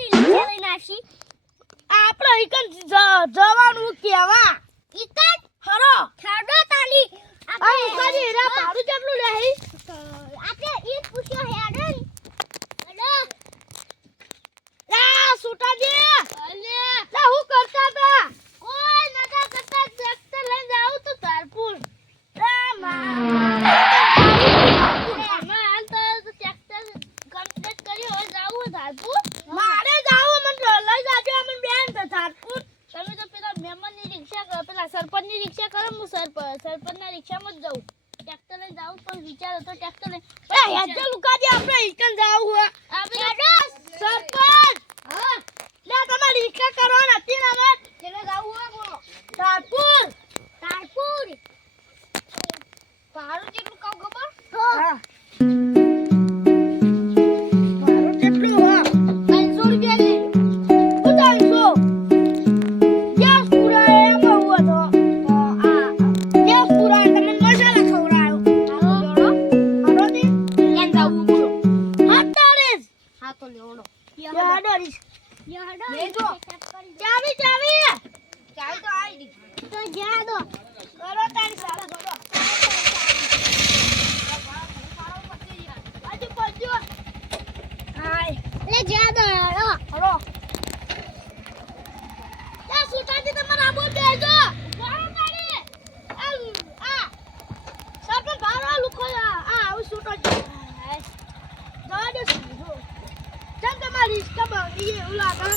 ની રિક્ષા લઈને આવશી આપણે ઈકન જવાનું કેવા ઈકન હરો ખાડો તાલી આ ઉકાજી એરા ભાડું કેટલું લે હી આપણે ઈ પૂછ્યો હેડો હેડો લા સુટાજી અલે લા હું કરતા હતા કોઈ નતા કરતા ટ્રેક્ટર લઈને જાવ તો તારપુર લા માં હાલ તો ટ્રેક્ટર કમ્પ્લીટ કરી હવે જાવું તારપુર મારે જાવું મને લઈ જાજો મને બેન તો ધારપુર તમે તો પેલા મહેમાનની રિક્ષા કરો પેલા સરપંચની રિક્ષા કરો હું સરપંચના રિક્ષામાં જ જાઉં ટ્રેક્ટર લઈને જાઉં પણ વિચાર હતો ટ્રેક્ટર લઈને એ હેચે લુકાજી આપણે ઈકન જાવું હે આપણે સરપંચ હા લે તમારી રિક્ષા કરવાના હતી ને અમાર કેને જાવું હે બોલો ધારપુર ભાડું કેટલું કહું ખબર હા મારું કેટલું હે 500 રૂપિયા લે ઉતારશો ગેસ પૂરા એમાં હુआ તો આ ગેસ પૂરા તમને મસાલા ખવડાયો હાલો હાલો ને કેમ જાવું બોલો હટારીસ હા તો લેવડો યાડરીસ યાડો લેજો. ચાવી ચાવી ચાલ તો આવી તો જા દો કરો તારી સારા કરો આજુ પહોંચ્યો હાય લે જા દો હેડો હલો યા સુટાજી તમારા આબો દેજો વાળો તારી આ સરપંચ ભારો લુખો આ આવું સુટાજી જવા દે જો ચલ તમારી રિસ્કા બાંધી એવું લાગે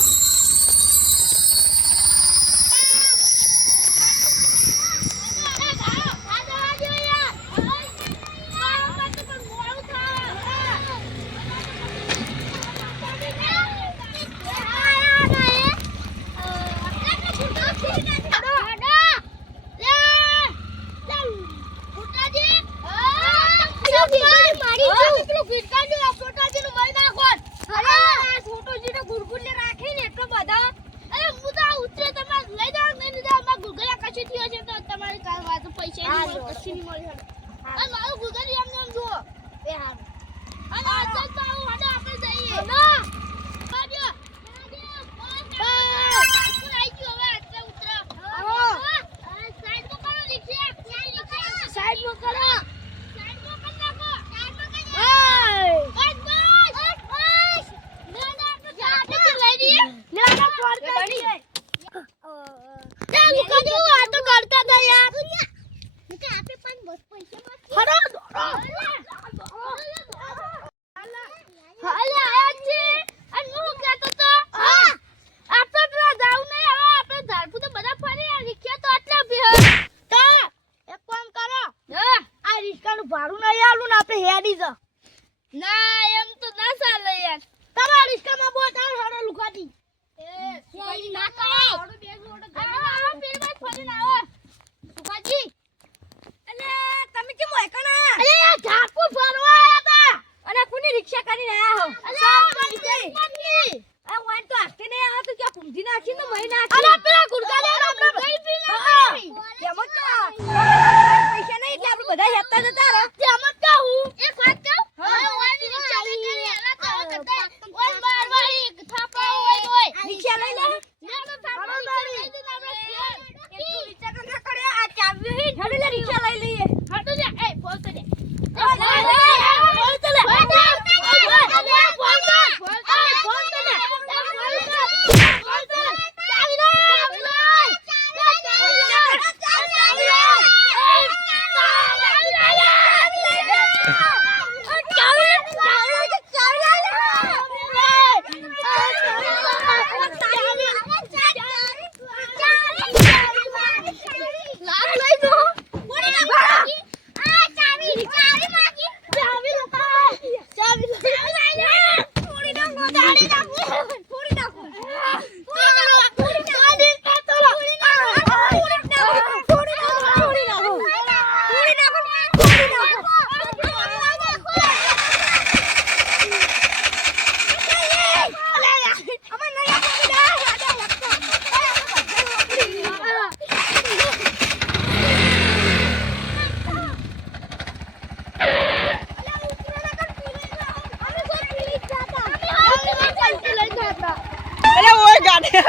ભાડું નહીં આલું ને આપણે હેડી જા ના એમ તો ના ચાલે યાર તમારા રિસ્કામાં બહુ તાર હડો લુકાજી ના કરો આ પેલા ફરીને આવો સુકાજી અને તમે કેમ એકણા અરે આ ઝાપુ ફરવા આયા તા અને કોની રિક્ષા કરીને આયા હો સરપંચની આ વાન તો આખે ને આ તો ક્યાં પૂંજી નાખી તો મહી નાખી અરે પેલા ગુરકા દે આપણે ગઈ પી લે કેમ તો પૈસા નહીં એટલે આપણે બધા હેપતા જતા રહો કેમ તો હું એક વાત કહું હવે ઓની રિક્ષા લઈ કરી આલા તો કરતા ઓય મારવાઈ થાપા ઓય રિક્ષા લઈ લે ના તો થાપા લઈ દે આપણે એટલું વિચાર ના કરે આ ચાવી હી ઠડી લે રિક્ષા લઈ લઈએ હટો જા એ ફોન તો દે કાઢે